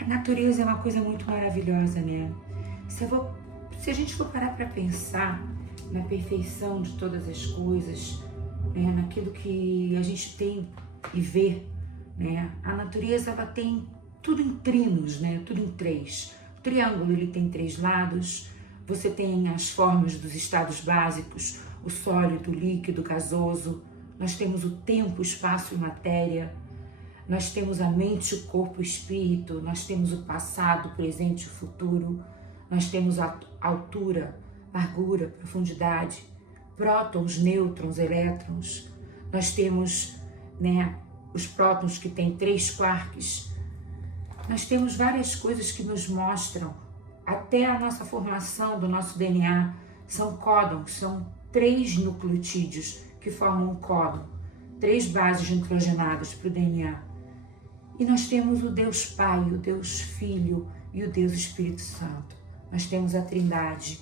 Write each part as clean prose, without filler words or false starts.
A natureza é uma coisa muito maravilhosa, né? Se a gente for parar para pensar na perfeição de todas as coisas, né, naquilo que a gente tem e vê, né? A natureza, ela tem tudo em trinos, né? Tudo em três. O triângulo, ele tem três lados. Você tem as formas dos estados básicos, o sólido, o líquido, o gasoso. Nós temos o tempo, o espaço e matéria. Nós temos a mente, o corpo, o espírito. Nós temos o passado, o presente e o futuro. Nós temos a altura, largura, profundidade, prótons, nêutrons, elétrons. Nós temos, né, os prótons que têm 3 quarks. Nós temos várias coisas que nos mostram, até a nossa formação do nosso DNA, são códons, são 3 nucleotídeos que formam um códon, 3 bases nitrogenadas para o DNA. E nós temos o Deus Pai, o Deus Filho e o Deus Espírito Santo. Nós temos a Trindade.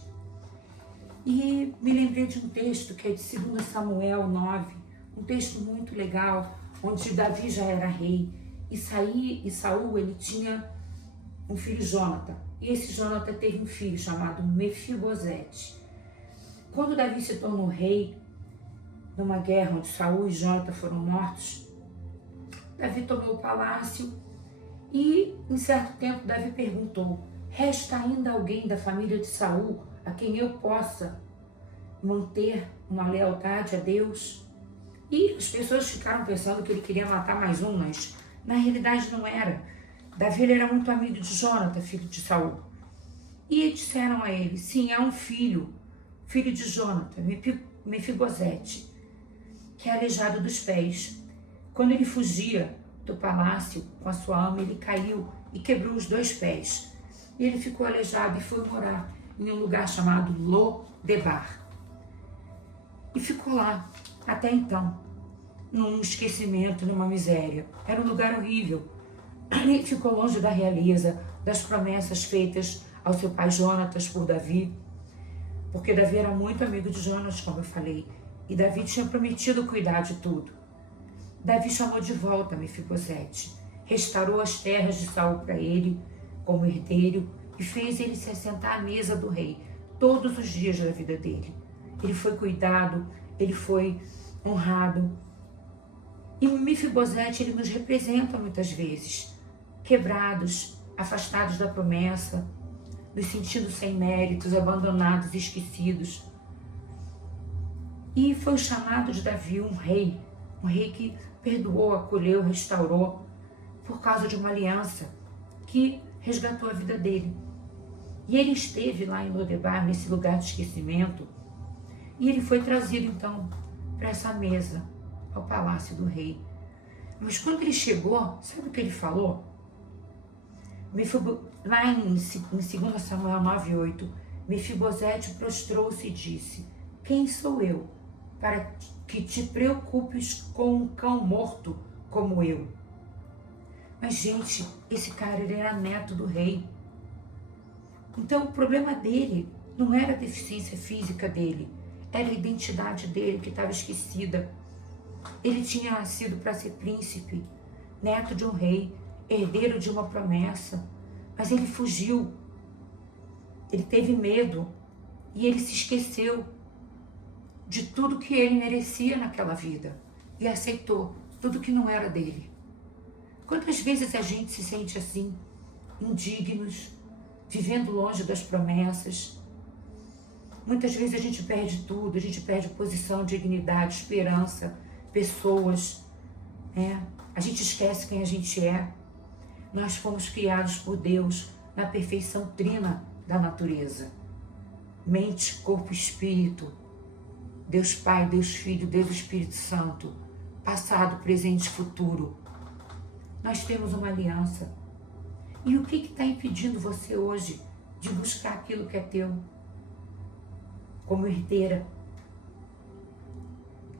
E me lembrei de um texto que é de 2 Samuel 9, um texto muito legal, onde Davi já era rei e Saul, ele tinha um filho, Jonathan. E esse Jonathan teve um filho chamado Mefibosete. Quando Davi se tornou rei, numa guerra onde Saul e Jonathan foram mortos, Davi tomou o palácio e, em certo tempo, Davi perguntou: resta ainda alguém da família de Saul a quem eu possa manter uma lealdade a Deus? E as pessoas ficaram pensando que ele queria matar mais um, mas na realidade não era. Davi, ele era muito amigo de Jonathan, filho de Saul. E disseram a ele: sim, há um filho de Jonathan, Mefibosete, que é aleijado dos pés. Quando ele fugia do palácio com a sua alma, ele caiu e quebrou os 2 pés. E ele ficou aleijado e foi morar em um lugar chamado Lodebar. E ficou lá, até então, num esquecimento, numa miséria. Era um lugar horrível. Ele ficou longe da realeza, das promessas feitas ao seu pai Jonatas por Davi, porque Davi era muito amigo de Jonas, como eu falei, e Davi tinha prometido cuidar de tudo. Davi chamou de volta Mefibosete, restaurou as terras de Saul para ele como herdeiro e fez ele se assentar à mesa do rei todos os dias da vida dele. Ele foi cuidado, ele foi honrado. E o Mefibosete, ele nos representa muitas vezes, quebrados, afastados da promessa, nos sentindo sem méritos, abandonados, esquecidos. E foi o chamado de Davi um rei que perdoou, acolheu, restaurou, por causa de uma aliança que resgatou a vida dele. E ele esteve lá em Lodebar, nesse lugar de esquecimento, e ele foi trazido então para essa mesa, ao palácio do rei. Mas quando ele chegou, sabe o que ele falou? Lá em 2 Samuel 9:8, Mefibosete prostrou-se e disse: quem sou eu para que te preocupes com um cão morto como eu? Mas, gente, esse cara, ele era neto do rei. Então, o problema dele não era a deficiência física dele, era a identidade dele que estava esquecida. Ele tinha nascido para ser príncipe, neto de um rei, herdeiro de uma promessa, mas ele fugiu, ele teve medo e ele se esqueceu de tudo que ele merecia naquela vida e aceitou tudo que não era dele. Quantas vezes a gente se sente assim, indignos, vivendo longe das promessas? Muitas vezes a gente perde tudo, a gente perde posição, dignidade, esperança, pessoas, né? A gente esquece quem a gente é. Nós fomos criados por Deus na perfeição trina da natureza. Mente, corpo e espírito. Deus Pai, Deus Filho, Deus Espírito Santo. Passado, presente e futuro. Nós temos uma aliança. E o que está impedindo você hoje de buscar aquilo que é teu? Como herdeira.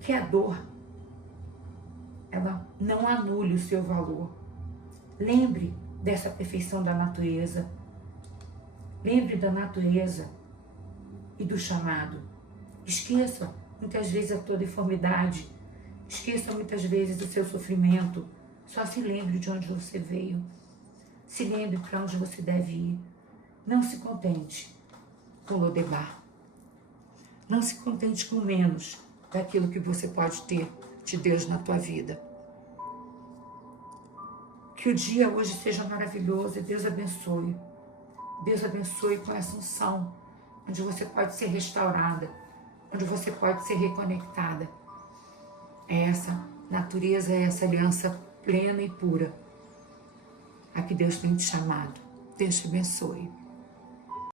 Que a dor, ela não anule o seu valor. Lembre dessa perfeição da natureza. Lembre da natureza e do chamado. Esqueça muitas vezes a tua deformidade. Esqueça muitas vezes o seu sofrimento. Só se lembre de onde você veio. Se lembre para onde você deve ir. Não se contente com Lodebar. Não se contente com menos daquilo que você pode ter de Deus na tua vida. Que o dia hoje seja maravilhoso e Deus abençoe. Deus abençoe com essa unção, onde você pode ser restaurada, onde você pode ser reconectada. É essa natureza, é essa aliança plena e pura a que Deus tem te chamado. Deus te abençoe.